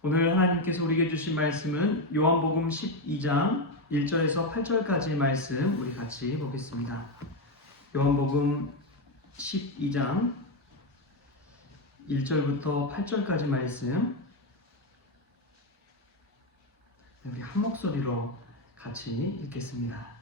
오늘 하나님께서 우리에게 주신 말씀은 요한복음 12장 1절에서 8절까지의 말씀 우리 같이 보겠습니다. 요한복음 12장 1절부터 8절까지 말씀 우리 한 목소리로 같이 읽겠습니다.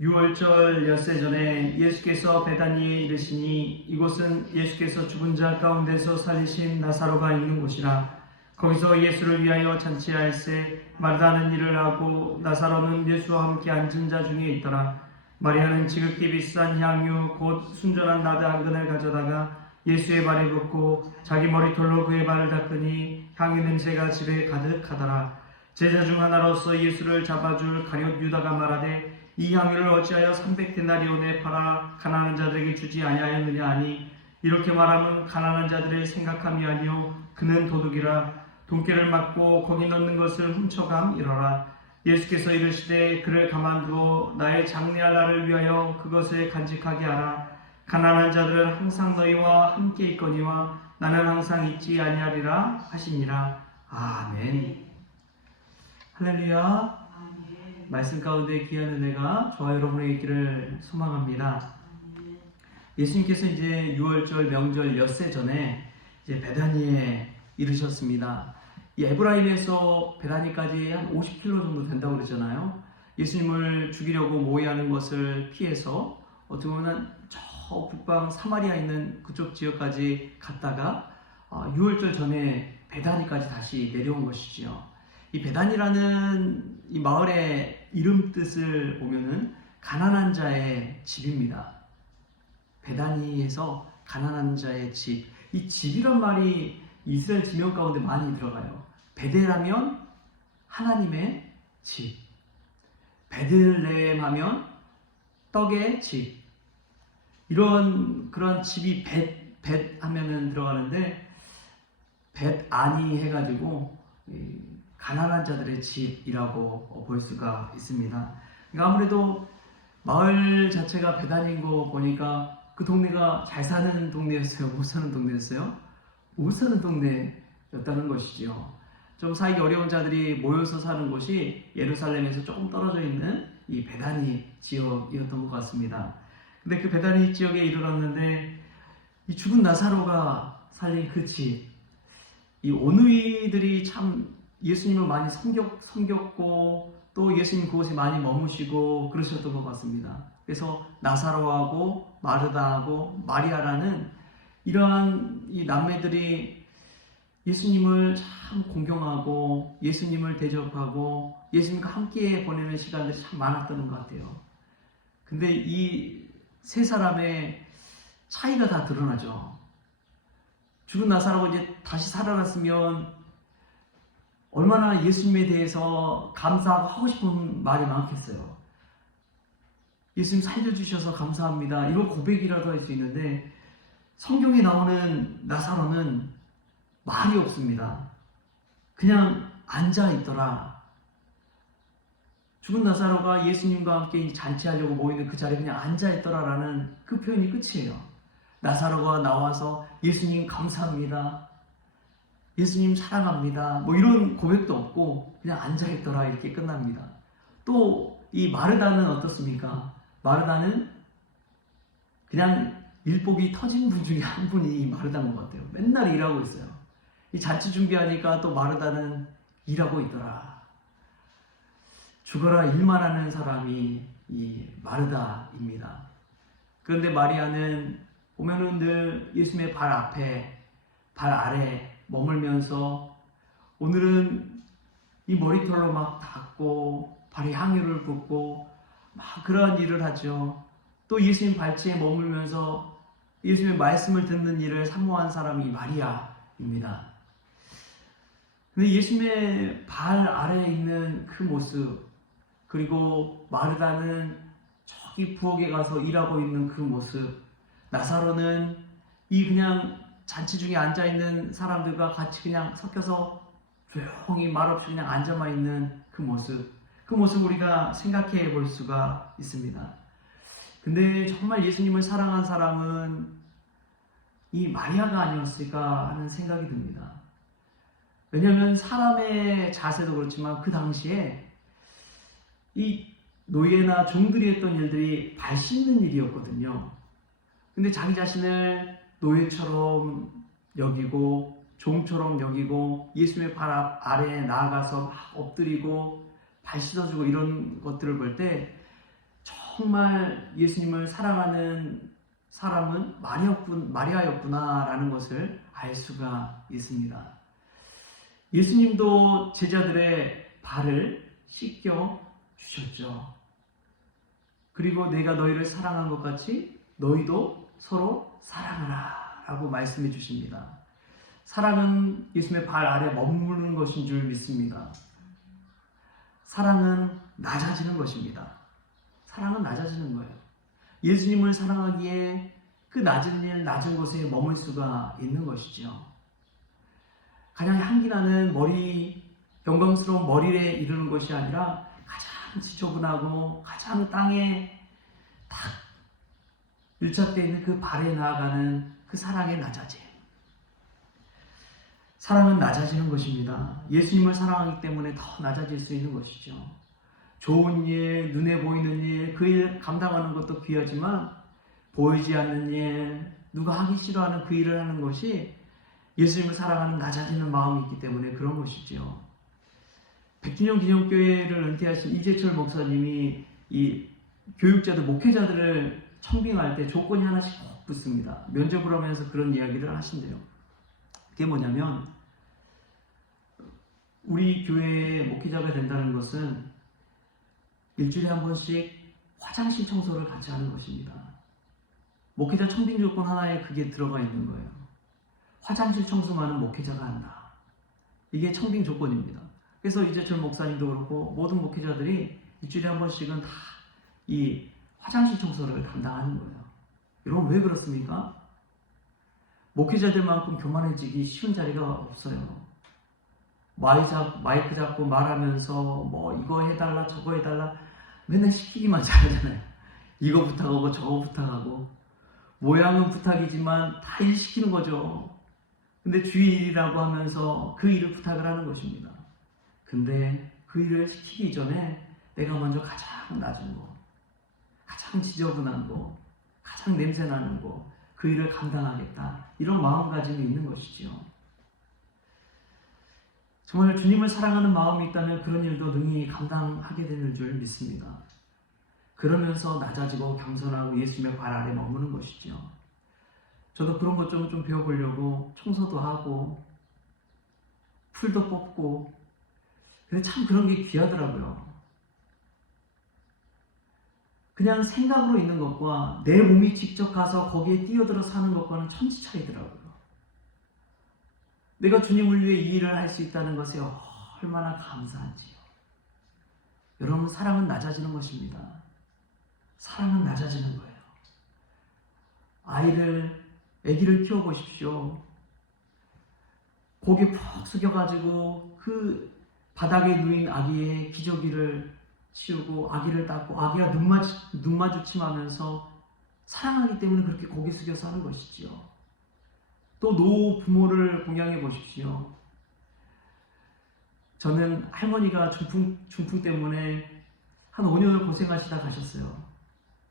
6월절 엿새 전에 예수께서 베다니에 이르시니 이곳은 예수께서 죽은 자 가운데서 살리신 나사로가 있는 곳이라. 거기서 예수를 위하여 잔치할세 마르다는 일을 하고 나사로는 예수와 함께 앉은 자 중에 있더라. 마리아는 지극히 비싼 향유 곧 순전한 나드 한 근을 가져다가 예수의 발에 붓고 자기 머리털로 그의 발을 닦으니 향유 냄새가 집에 가득하더라. 제자 중 하나로서 예수를 잡아줄 가룟 유다가 말하되 이 향유를 어찌하여 300데나리온에 팔아 가난한 자들에게 주지 아니하였느냐 하니 이렇게 말하면 가난한 자들을 생각함이 아니요 그는 도둑이라. 돈깨를 맞고 거기 넣는 것을 훔쳐감 이러라. 예수께서 이르시되 그를 가만두어 나의 장래할 날을 위하여 그것을 간직하게 하라. 가난한 자들은 항상 너희와 함께 있거니와 나는 항상 있지 아니하리라 하시니라. 아멘. 할렐루야. 말씀 가운데 귀한 은혜가 저와 여러분에게 있기를 소망합니다. 예수님께서 이제 6월절 명절 엿새 전에 이제 베다니에 이르셨습니다. 이 에브라임에서 베다니까지 한 50km 정도 된다고 그러잖아요. 예수님을 죽이려고 모의하는 것을 피해서 어떻게 보면 저 북방 사마리아 있는 그쪽 지역까지 갔다가 6월절 전에 베다니까지 다시 내려온 것이지요. 이 베단이라는 이 마을의 이름 뜻을 보면은 가난한 자의 집입니다. 베다니에서 가난한 자의 집. 이 집이란 말이 이스라엘 지명 가운데 많이 들어가요. 베델하면 하나님의 집. 베들레헴 하면 떡의 집. 그런 집이 벳 하면은 들어가는데 벳아니 해가지고 가난한 자들의 집이라고 볼 수가 있습니다. 그러니까 아무래도 마을 자체가 베단인 거 보니까 그 동네가 잘 사는 동네였어요? 못 사는 동네였어요? 못 사는 동네였다는 것이죠. 좀 살기 어려운 자들이 모여서 사는 곳이 예루살렘에서 조금 떨어져 있는 이 베다니 지역이었던 것 같습니다. 근데 그 베다니 지역에 이르렀는데 이 죽은 나사로가 살린 그 집, 이 오누이들이 참 예수님을 많이 섬겼고 또 예수님 그곳에 많이 머무시고 그러셨던 것 같습니다. 그래서 나사로하고 마르다하고 마리아라는 이러한 이 남매들이 예수님을 참 공경하고 예수님을 대접하고 예수님과 함께 보내는 시간들이 참 많았던 것 같아요. 근데 이 세 사람의 차이가 다 드러나죠. 죽은 나사로가 이제 다시 살아났으면 얼마나 예수님에 대해서 감사하고 하고 싶은 말이 많겠어요. 예수님 살려주셔서 감사합니다. 이런 고백이라도 할 수 있는데 성경에 나오는 나사로는 말이 없습니다. 그냥 앉아있더라. 죽은 나사로가 예수님과 함께 잔치하려고 모이는 그 자리에 그냥 앉아있더라라는 그 표현이 끝이에요. 나사로가 나와서 예수님 감사합니다. 예수님 사랑합니다. 뭐 이런 고백도 없고 그냥 앉아있더라 이렇게 끝납니다. 또 이 마르다는 어떻습니까? 마르다는 그냥 일복이 터진 분 중에 한 분이 이 마르다인 것 같아요. 맨날 일하고 있어요. 이 잔치 준비하니까 또 마르다는 일하고 있더라. 죽어라 일만 하는 사람이 이 마르다입니다. 그런데 마리아는 보면은 늘 예수님의 발 앞에, 발 아래 머물면서 오늘은 이 머리털로 막 닦고 발에 향유를 붓고 막 그러한 일을 하죠. 또 예수님 발치에 머물면서 예수님의 말씀을 듣는 일을 사모한 사람이 마리아입니다. 근데 예수님의 발 아래에 있는 그 모습, 그리고 마르다는 저기 부엌에 가서 일하고 있는 그 모습, 나사로는 이 그냥 잔치 중에 앉아있는 사람들과 같이 그냥 섞여서 조용히 말없이 그냥 앉아만 있는 그 모습 우리가 생각해 볼 수가 있습니다. 근데 정말 예수님을 사랑한 사람은 이 마리아가 아니었을까 하는 생각이 듭니다. 왜냐하면 사람의 자세도 그렇지만 그 당시에 이 노예나 종들이 했던 일들이 발 씻는 일이었거든요. 근데 자기 자신을 노예처럼 여기고 종처럼 여기고 예수님의 발 아래에 나아가서 막 엎드리고 발 씻어주고 이런 것들을 볼 때 정말 예수님을 사랑하는 사람은 마리아였구나라는 것을 알 수가 있습니다. 예수님도 제자들의 발을 씻겨 주셨죠. 그리고 내가 너희를 사랑한 것 같이 너희도 서로 사랑하라 라고 말씀해 주십니다. 사랑은 예수님의 발 아래 머무르는 것인 줄 믿습니다. 사랑은 낮아지는 것입니다. 사랑은 낮아지는 거예요. 예수님을 사랑하기에 그 낮은 곳에 머물 수가 있는 것이죠. 가장 향기나는 영광스러운 머리에 이르는 것이 아니라 가장 지저분하고 가장 땅에 딱 밀착되어 있는 그 발에 나아가는 그 사랑의 낮아짐. 사랑은 낮아지는 것입니다. 예수님을 사랑하기 때문에 더 낮아질 수 있는 것이죠. 좋은 일, 눈에 보이는 일, 그 일 감당하는 것도 귀하지만 보이지 않는 일, 누가 하기 싫어하는 그 일을 하는 것이 예수님을 사랑하는 낮아지는 마음이 있기 때문에 그런 것이죠. 백주년 기념교회를 은퇴하신 이재철 목사님이 이 교육자들, 목회자들을 청빙할 때 조건이 하나씩 꼭 붙습니다. 면접을 하면서 그런 이야기를 하신대요. 그게 뭐냐면 우리 교회의 목회자가 된다는 것은 일주일에 한 번씩 화장실 청소를 같이 하는 것입니다. 목회자 청빙 조건 하나에 그게 들어가 있는 거예요. 화장실 청소만은 목회자가 한다. 이게 청빙 조건입니다. 그래서 이재철 목사님도 그렇고 모든 목회자들이 일주일에 한 번씩은 다 이 화장실 청소를 담당하는 거예요. 여러분 왜 그렇습니까? 목회자들만큼 교만해지기 쉬운 자리가 없어요. 마이크 잡고 말하면서 뭐 이거 해달라 저거 해달라 맨날 시키기만 잘하잖아요. 이거 부탁하고 저거 부탁하고 모양은 부탁이지만 다 일 시키는 거죠. 근데 주의 일이라고 하면서 그 일을 부탁을 하는 것입니다. 근데 그 일을 시키기 전에 내가 먼저 가장 낮은 거, 가장 지저분한 거, 가장 냄새나는 거, 그 일을 감당하겠다. 이런 마음가짐이 있는 것이죠. 정말 주님을 사랑하는 마음이 있다면 그런 일도 능히 감당하게 되는 줄 믿습니다. 그러면서 낮아지고 겸손하고 예수님의 발 아래 머무는 것이죠. 저도 그런 것 좀 배워보려고 청소도 하고 풀도 뽑고 근데 참 그런 게 귀하더라고요. 그냥 생각으로 있는 것과 내 몸이 직접 가서 거기에 뛰어들어 사는 것과는 천지 차이더라고요. 내가 주님을 위해 이 일을 할 수 있다는 것에 얼마나 감사한지요. 여러분 사랑은 낮아지는 것입니다. 사랑은 낮아지는 거예요. 아기를 키워보십시오. 고개 푹 숙여가지고 그 바닥에 누인 아기의 기저귀를 치우고 아기를 닦고 아기가 눈 마주침하면서 사랑하기 때문에 그렇게 고개 숙여서 하는 것이지요. 또 노 부모를 공양해 보십시오. 저는 할머니가 중풍 때문에 한 5년을 고생하시다 가셨어요.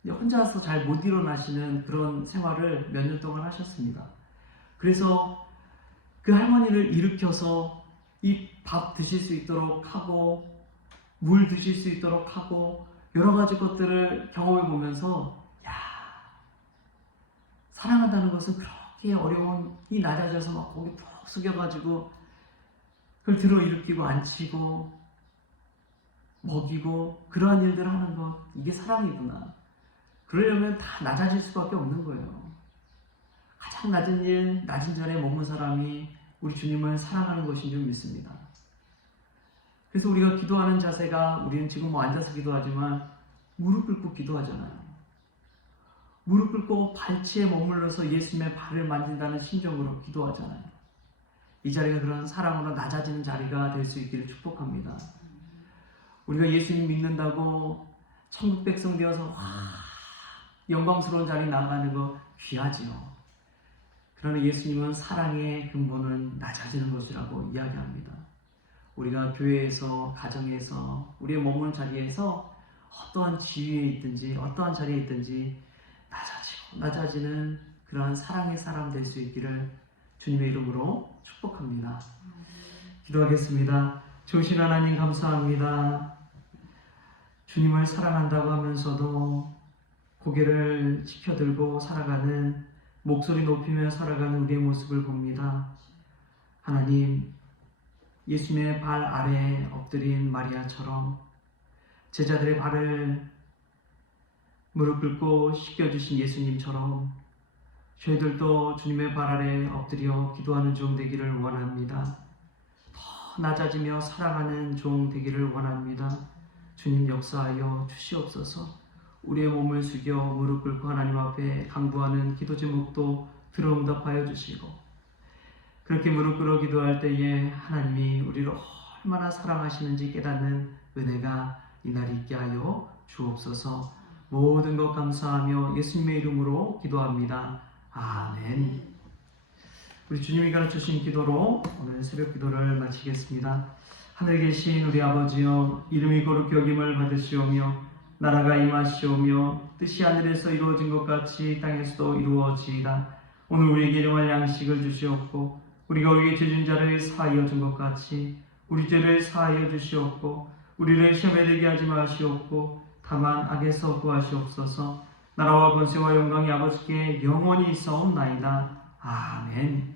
혼자서 잘 못 일어나시는 그런 생활을 몇 년 동안 하셨습니다. 그래서 그 할머니를 일으켜서 이 밥 드실 수 있도록 하고 물 드실 수 있도록 하고 여러 가지 것들을 경험해 보면서 사랑한다는 것은 그렇게 어려운 이 낮아져서 막 고개 푹 숙여가지고 그걸 들어 일으키고 앉히고 먹이고 그러한 일들을 하는 것 이게 사랑이구나. 그러려면 다 낮아질 수밖에 없는 거예요. 가장 낮은 일, 낮은 자리에 머문 사람이 우리 주님을 사랑하는 것인 줄 믿습니다. 그래서 우리가 기도하는 자세가 우리는 지금 앉아서 기도하지만 무릎 꿇고 기도하잖아요. 무릎 꿇고 발치에 머물러서 예수님의 발을 만진다는 심정으로 기도하잖아요. 이 자리가 그런 사랑으로 낮아지는 자리가 될 수 있기를 축복합니다. 우리가 예수님 믿는다고 천국 백성 되어서 영광스러운 자리 나가는 거 귀하지요. 그러나 예수님은 사랑의 근본은 낮아지는 것이라고 이야기합니다. 우리가 교회에서, 가정에서, 우리의 머무는 자리에서 어떠한 지위에 있든지 어떠한 자리에 있든지 낮아지는 그러한 사랑의 사람 될 수 있기를 주님의 이름으로 축복합니다. 기도하겠습니다. 좋으신 하나님 감사합니다. 주님을 사랑한다고 하면서도 고개를 치켜들고 살아가는, 목소리 높이며 살아가는 우리의 모습을 봅니다. 하나님, 예수님의 발 아래에 엎드린 마리아처럼 제자들의 발을 무릎 꿇고 씻겨주신 예수님처럼 저희들도 주님의 발 아래 엎드려 기도하는 종 되기를 원합니다. 더 낮아지며 사랑하는 종 되기를 원합니다. 주님 역사하여 주시옵소서. 우리의 몸을 숙여 무릎 꿇고 하나님 앞에 강구하는 기도 제목도 들어응답하여 주시고, 그렇게 무릎 꿇어 기도할 때에 하나님이 우리를 얼마나 사랑하시는지 깨닫는 은혜가 이날이 있게 하여 주옵소서. 모든 것 감사하며 예수님의 이름으로 기도합니다. 아멘. 우리 주님이 가르쳐주신 기도로 오늘 새벽 기도를 마치겠습니다. 하늘에 계신 우리 아버지여, 이름이 거룩히 여김을 받으시오며 나라가 임하시오며 뜻이 하늘에서 이루어진 것 같이 땅에서도 이루어지이다. 오늘 우리에게 일용할 양식을 주시옵고 우리가 우리에게 죄진 자를 사하여 준 것 같이 우리 죄를 사하여 주시옵고 우리를 시험에 들게 하지 마시옵고 다만 악에서 구하시옵소서. 나라와 권세와 영광이 아버지께 영원히 있사옵나이다. 아멘.